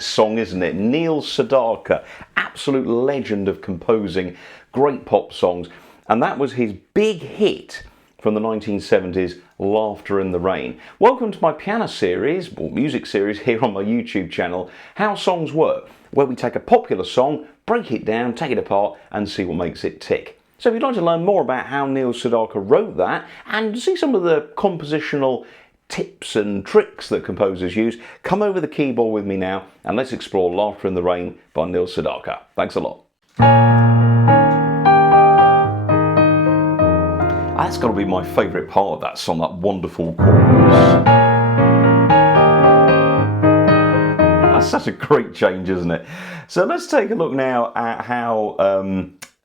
great song, isn't it? Neil Sedaka, absolute legend of composing great pop songs. And that was his big hit from the 1970s, Laughter in the Rain. Welcome to my piano series, or music series, here on my YouTube channel, How Songs Work, where we take a popular song, break it down, take it apart, and see what makes it tick. So if you'd like to learn more about how Neil Sedaka wrote that, and see some of the compositional tips and tricks that composers use, come over the keyboard with me now, and let's explore Laughter in the Rain by Neil Sedaka. Thanks a lot. That's got to be my favourite part of that song, that wonderful chorus. That's such a great change, isn't it? So let's take a look now at how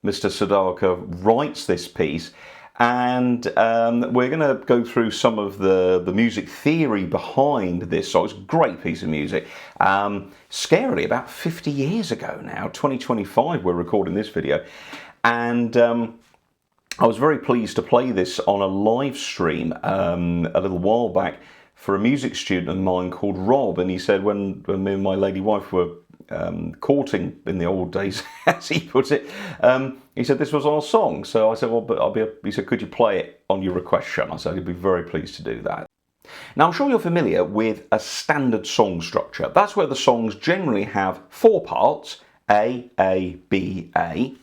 Mr. Sedaka writes this piece, and we're going to go through some of the music theory behind this song. It's a great piece of music. Scarily, about 50 years ago now, 2025, we're recording this video, and I was very pleased to play this on a live stream a little while back for a music student of mine called Rob, and he said when me and my lady wife were courting in the old days, as he put it, he said this was our song. So I said, well, but he said, could you play it on your request show? And I said, I'd be very pleased to do that. Now, I'm sure you're familiar with a standard song structure. That's where the songs generally have 4 parts, A, B, A,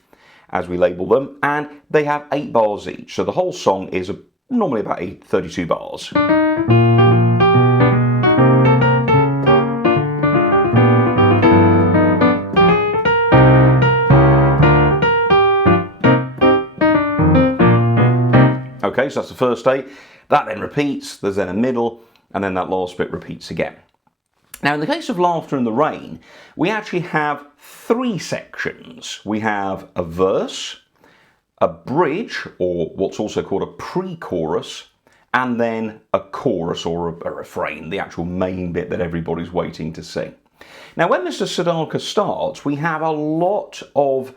as we label them, and they have 8 bars each. So the whole song is normally about 32 bars. Okay, so that's the first 8. That then repeats, there's then a middle, and then that last bit repeats again. Now, in the case of Laughter in the Rain, we actually have 3 sections. We have a verse, a bridge, or what's also called a pre-chorus, and then a chorus or a refrain, the actual main bit that everybody's waiting to sing. Now, when Mr. Sedaka starts, we have a lot of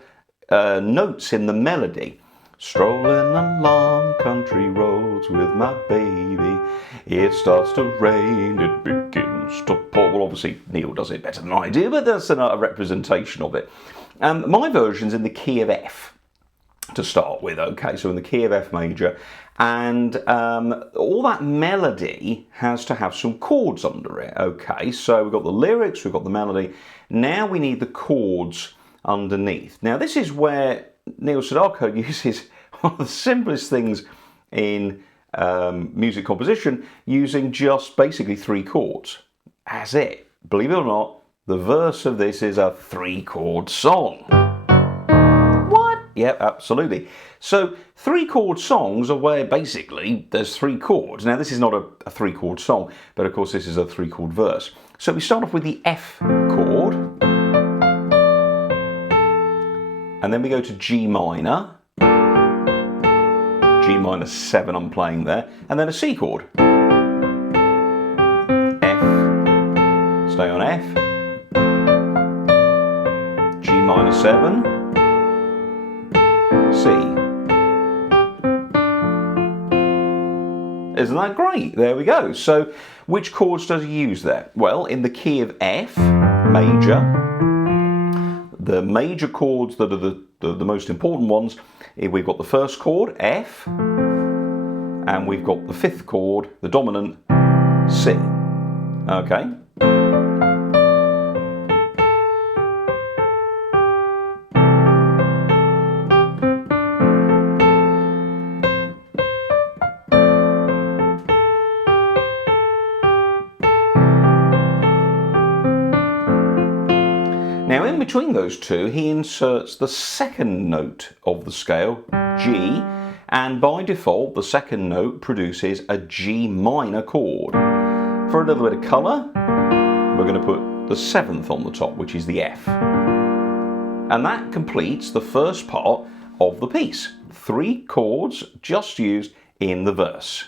notes in the melody. Strolling along country roads with my baby, it starts to rain, it begins to pour. Well, obviously Neil does it better than I do, but that's a representation of it. My version's in the key of F to start with, okay, so in the key of F major, and all that melody has to have some chords under it, okay, so we've got the lyrics, we've got the melody, now we need the chords underneath. Now this is where Neil Sedaka uses one of the simplest things in music composition, using just basically 3 chords. That's it. Believe it or not, the verse of this is a 3-chord song. What? Yep, absolutely. So 3-chord songs are where basically there's 3 chords. Now this is not a 3-chord song, but of course this is a 3-chord verse. So we start off with the F chord, and then we go to G minor, G minor 7 I'm playing there, and then a C chord. F, stay on F, G minor 7, C. Isn't that great? There we go. So which chords does he use there? Well, in the key of F major, the major chords that are the most important ones, we've got the first chord, F, and we've got the 5th chord, the dominant, C. Okay? Now, in between those 2, he inserts the 2nd note of the scale, G, and by default, the 2nd note produces a G minor chord. For a little bit of colour, we're going to put the 7th on the top, which is the F. And that completes the first part of the piece. 3 chords just used in the verse.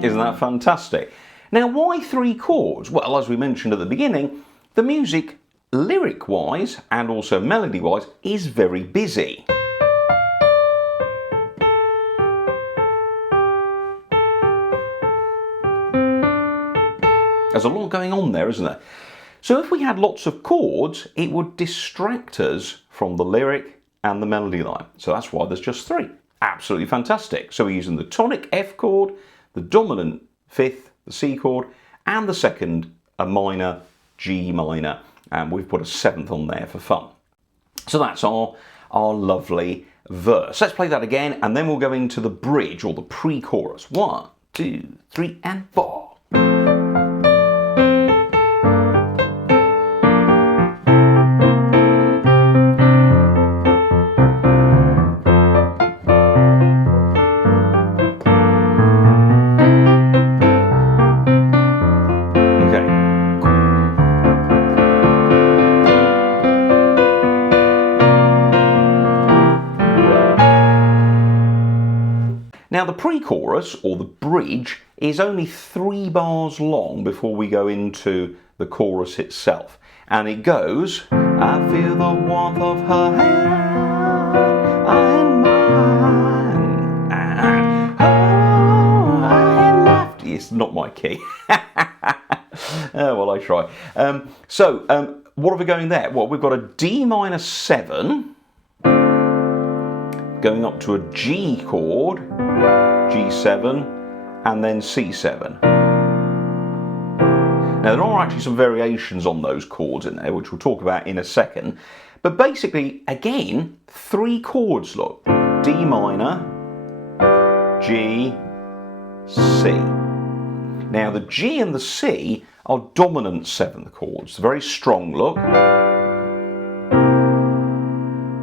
Isn't that fantastic? Now, why 3 chords? Well, as we mentioned at the beginning, the music, lyric-wise and also melody-wise, is very busy. There's a lot going on there, isn't there? So if we had lots of chords, it would distract us from the lyric and the melody line. So that's why there's just 3. Absolutely fantastic. So we're using the tonic F chord, the dominant 5th, the C chord, and the second, a minor G minor. And we've put a 7th on there for fun. So that's our lovely verse. Let's play that again, and then we'll go into the bridge or the pre-chorus. 1, 2, 3, and 4. Now the pre-chorus, or the bridge, is only 3 bars long before we go into the chorus itself. And it goes, I feel the warmth of her hand and mine. Oh, I left. It's not my key. Well, I try. What are we going there? Well, we've got a D minor 7, going up to a G chord, G7, and then C7. Now there are actually some variations on those chords in there, which we'll talk about in a second. But basically, again, 3 chords, look. D minor, G, C. Now the G and the C are dominant 7th chords, very strong, look.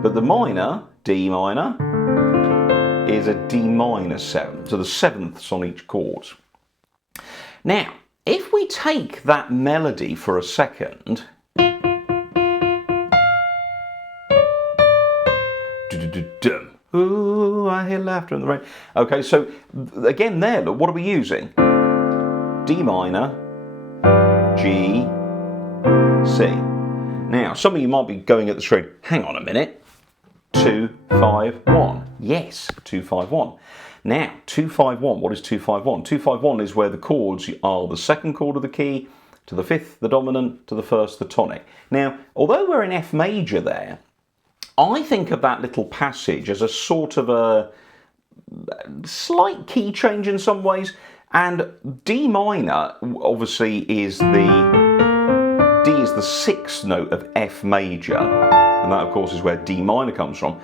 But the minor, D minor, is a D minor 7, so the 7ths on each chord. Now, if we take that melody for a second, ooh, I hear laughter in the rain. Okay, so again there, look, what are we using? D minor, G, C. Now, some of you might be going at the string, hang on a minute. 2, 5, 1. Yes, 2, 5, 1. Now, 2, 5, 1. What is 2, 5, 1? 2, 5, 1 is where the chords are the 2nd chord of the key, to the 5th, the dominant, to the 1st, the tonic. Now, although we're in F major there, I think of that little passage as a sort of a slight key change in some ways. And D minor, obviously, is the 6th note of F major. And that, of course, is where D minor comes from.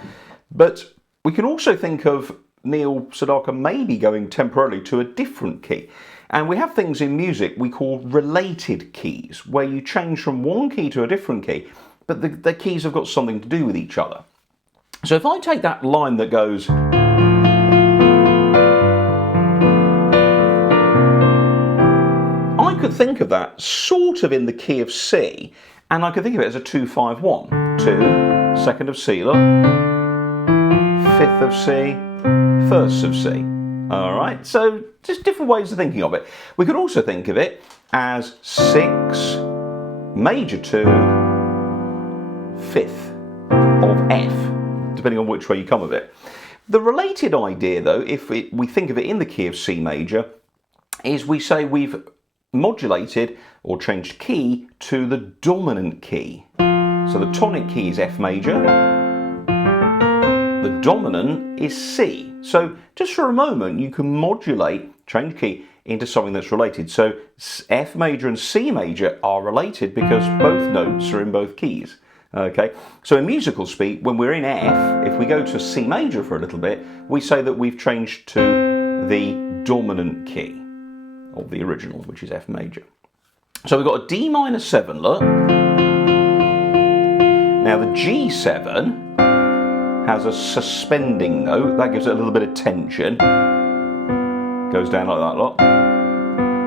But we can also think of Neil Sedaka maybe going temporarily to a different key. And we have things in music we call related keys, where you change from one key to a different key, but the keys have got something to do with each other. So if I take that line that goes, I could think of that sort of in the key of C, and I could think of it as a 2, 5, 1. 2, 2nd of C, look, 5th of C, 1st of C. All right, so just different ways of thinking of it. We could also think of it as 6, major 2, 5th of F, depending on which way you come of it. The related idea, though, if we think of it in the key of C major, is we say we've modulated or changed key to the dominant key. So the tonic key is F major, the dominant is C. So just for a moment, you can modulate, change key, into something that's related. So F major and C major are related because both notes are in both keys. Okay, so in musical speak, when we're in F, if we go to C major for a little bit, we say that we've changed to the dominant key of the original, which is F major. So we've got a D minor 7, look. Now the G7 has a suspending note, that gives it a little bit of tension. Goes down like that, look.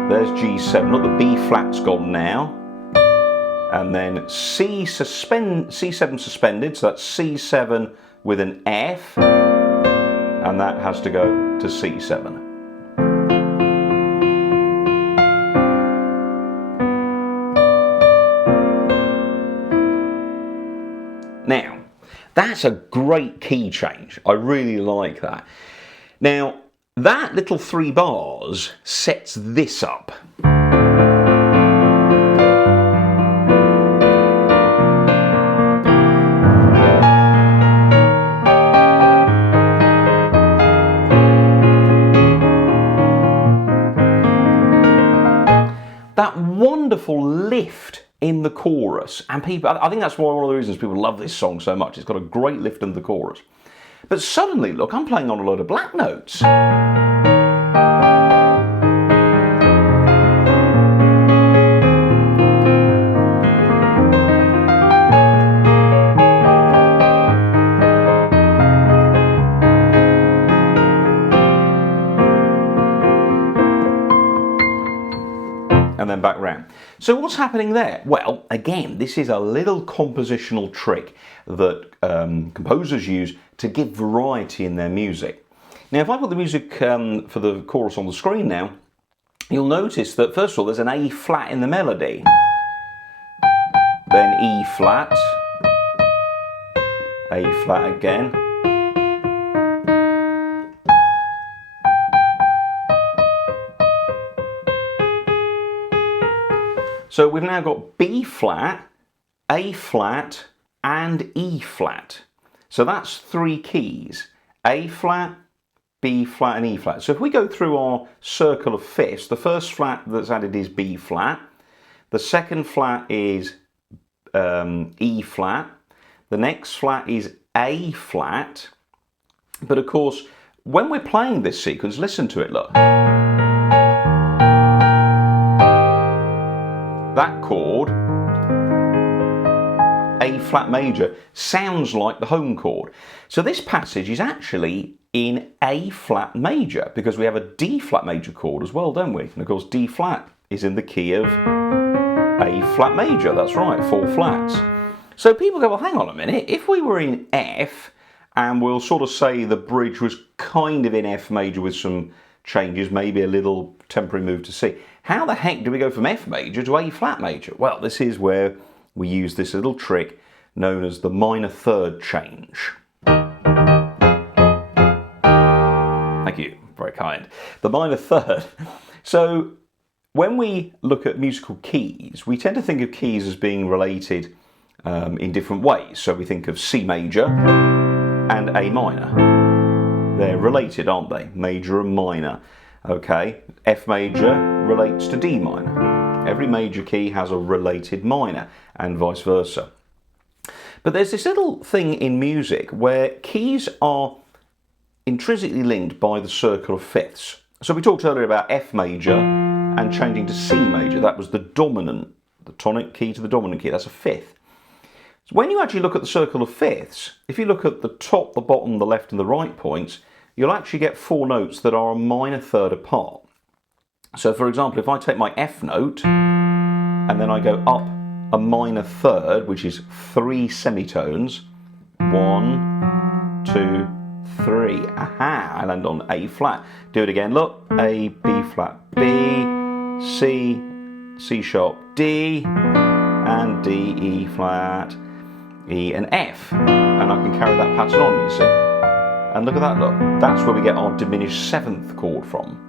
There's G7, look, the B flat's gone now. And then C7 suspended, so that's C7 with an F, and that has to go to C7. That's a great key change. I really like that. Now, that little 3 bars sets this up. That wonderful lift in the chorus, and people, I think that's one of the reasons people love this song so much. It's got a great lift in the chorus. But suddenly, look, I'm playing on a load of black notes. And then back round. So what's happening there? Well, again, this is a little compositional trick that composers use to give variety in their music. Now, if I put the music for the chorus on the screen now, you'll notice that first of all, there's an A flat in the melody, then E flat, A flat again, so we've now got B flat, A flat, and E flat. So that's 3 keys, A flat, B flat, and E flat. So if we go through our circle of fifths, the first flat that's added is B flat, the second flat is E flat, the next flat is A flat, but of course, when we're playing this sequence, listen to it, look. That chord, A flat major, sounds like the home chord. So this passage is actually in A flat major because we have a D flat major chord as well, don't we? And of course D flat is in the key of A flat major, that's right, 4 flats. So people go, well, hang on a minute, if we were in F, and we'll sort of say the bridge was kind of in F major with some changes, maybe a little temporary move to C. How the heck do we go from F major to A flat major? Well, this is where we use this little trick known as the minor third change. Thank you, very kind. The minor third. So when we look at musical keys, we tend to think of keys as being related in different ways. So we think of C major and A minor. They're related, aren't they? Major and minor. Okay, F major relates to D minor. Every major key has a related minor and vice versa. But there's this little thing in music where keys are intrinsically linked by the circle of fifths. So we talked earlier about F major and changing to C major. That was the dominant, the tonic key to the dominant key. That's a fifth. So when you actually look at the circle of fifths, if you look at the top, the bottom, the left and the right points, you'll actually get 4 notes that are a minor third apart. So for example, if I take my F note and then I go up a minor third, which is 3 semitones, 1, 2, 3, aha, I land on A flat. Do it again, look, A, B flat, B, C, C sharp, D, and D, E flat, E and F. And I can carry that pattern on, you see. And look at that, look. That's where we get our diminished 7th chord from.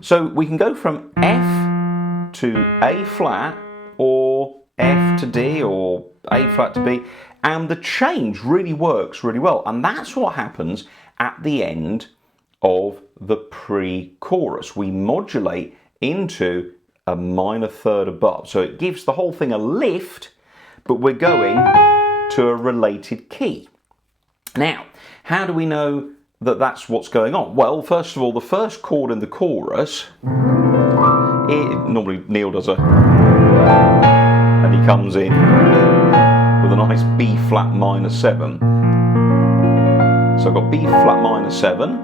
So we can go from F to A flat, or F to D, or A flat to B, and the change really works really well. And that's what happens at the end of the pre-chorus. We modulate into a minor third above. So it gives the whole thing a lift, but we're going to a related key. Now, how do we know that that's what's going on? Well, first of all, the first chord in the chorus, normally Neil does a, and he comes in with a nice B flat minor 7. So I've got B flat minor 7,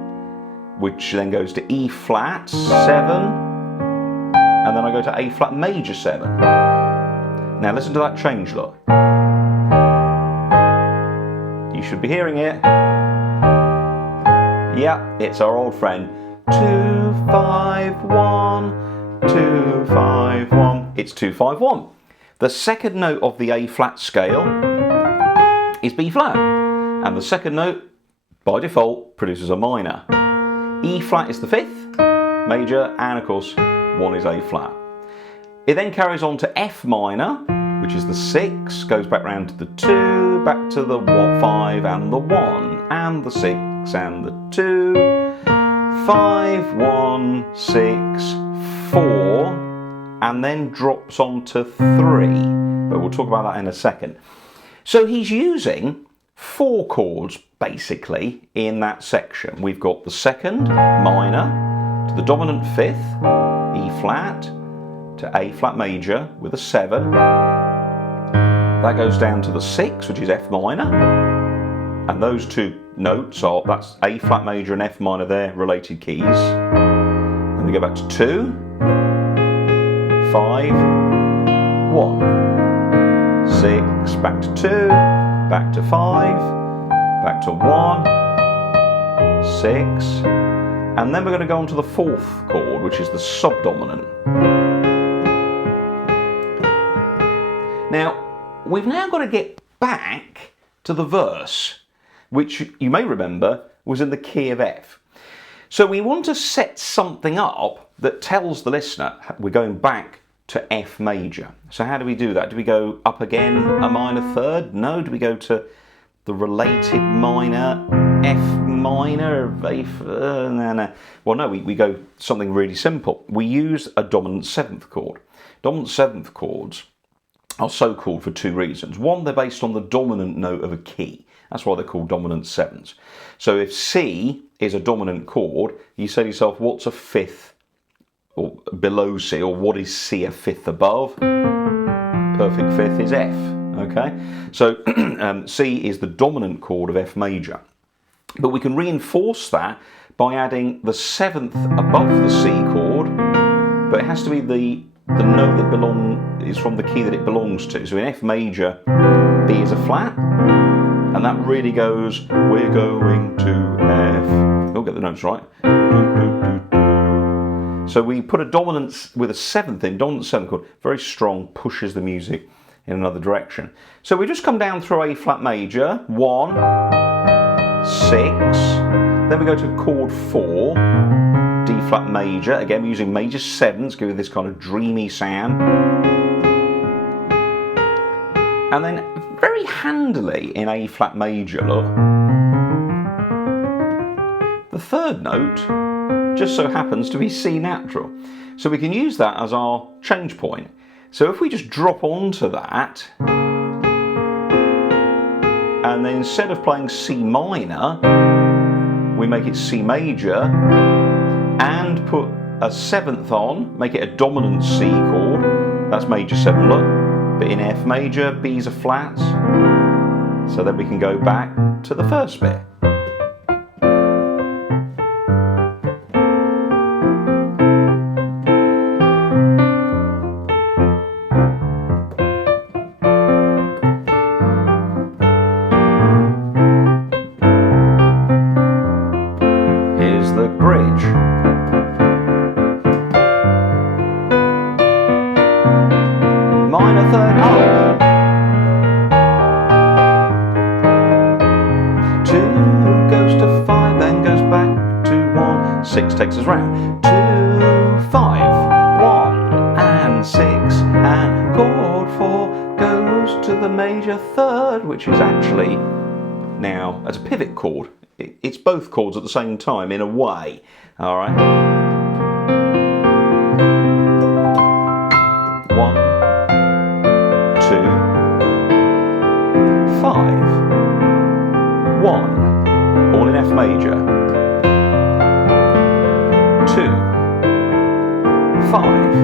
which then goes to E flat 7, and then I go to A flat major 7. Now listen to that change, look. You should be hearing it. Yeah, it's our old friend. 2, 5, 1, 2, 5, 1. It's 2, 5, 1. The second note of the A flat scale is B flat. And the second note, by default, produces a minor. E flat is the 5th major, and of course, 1 is A flat. It then carries on to F minor, which is the 6, goes back round to the 2, back to the 5 and the 1, and the 6 and the 2, 5, 1, 6, 4, and then drops on to 3. But we'll talk about that in a second. So he's using 4 chords basically in that section. We've got the 2nd minor to the dominant 5th, E flat, to A flat major with a 7. That goes down to the 6, which is F minor. And those 2 notes are, that's A flat major and F minor, they're related keys. Then we go back to 2, 5, 1, 6, back to 2, back to 5, back to 1, 6, and then we're going to go on to the 4th chord, which is the subdominant. Now, we've now got to get back to the verse, which you may remember was in the key of F. So we want to set something up that tells the listener we're going back to F major. So how do we do that? Do we go up again a minor 3rd? No. Do we go to the related minor F minor? No. Well, no, we go something really simple. We use a dominant 7th chord. Dominant 7th chords are so called for 2 reasons. One, they're based on the dominant note of a key. That's why they're called dominant 7s. So if C is a dominant chord, you say to yourself, what's a 5th or below C, or what is C a 5th above? Perfect 5th is F, okay? So C is the dominant chord of F major. But we can reinforce that by adding the 7th above the C chord, but it has to be the note that is from the key that it belongs to. So in F major, B is a flat, and that really goes, we're going to F. We'll get the notes right. So we put a dominant with a 7th in, dominant 7th chord, very strong, pushes the music in another direction. So we just come down through A flat major, 1, 6, then we go to chord 4, D flat major, again we're using major 7s, give it this kind of dreamy sound. And then very handily in A flat major, look, the 3rd note just so happens to be C natural. So we can use that as our change point. So if we just drop onto that, and then instead of playing C minor, we make it C major, and put a 7th on, make it a dominant C chord, that's major 7, look, but in F major, B's are flats, so then we can go back to the first bit. Minor 3rd up, 2 goes to 5, then goes back to 1, 6 takes us round, 2, 5, 1 and 6, and chord 4 goes to the major 3rd, which is actually now as a pivot chord. It's both chords at the same time in a way, alright. 1, 2, 5, 1, all in F major, 2, 5,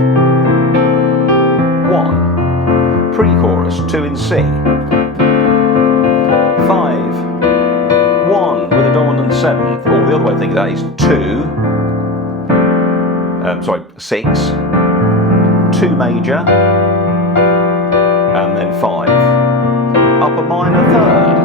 1, pre-chorus, 2 in C, 5, 1 with a dominant 7th, or the other way to think of that is 6, 2 major, and then 5, up a minor 3rd.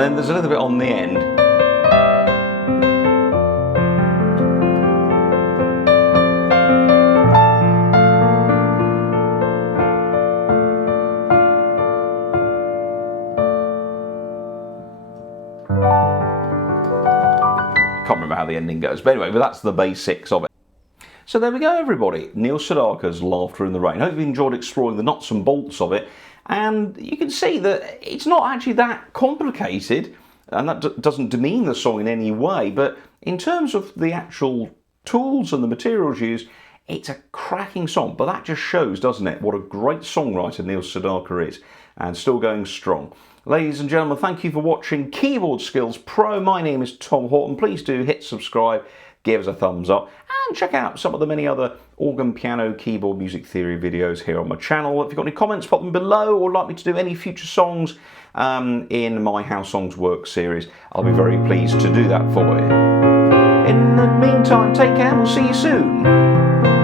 And then there's a little bit on the end. Can't remember how the ending goes, but anyway, that's the basics of it. So there we go, everybody. Neil Sedaka's Laughter in the Rain. Hope you enjoyed exploring the nuts and bolts of it, and you can see that it's not actually that complicated, and that doesn't demean the song in any way, but in terms of the actual tools and the materials used, it's a cracking song. But that just shows, doesn't it, what a great songwriter Neil Sedaka is, and still going strong. Ladies and gentlemen, thank you for watching Keyboard Skills Pro. My name is Tom Horton. Please do hit subscribe, give us a thumbs up, and check out some of the many other organ, piano, keyboard, music theory videos here on my channel. If you've got any comments, pop them below, or like me to do any future songs in my How Songs Work series, I'll be very pleased to do that for you. In the meantime, take care and we'll see you soon.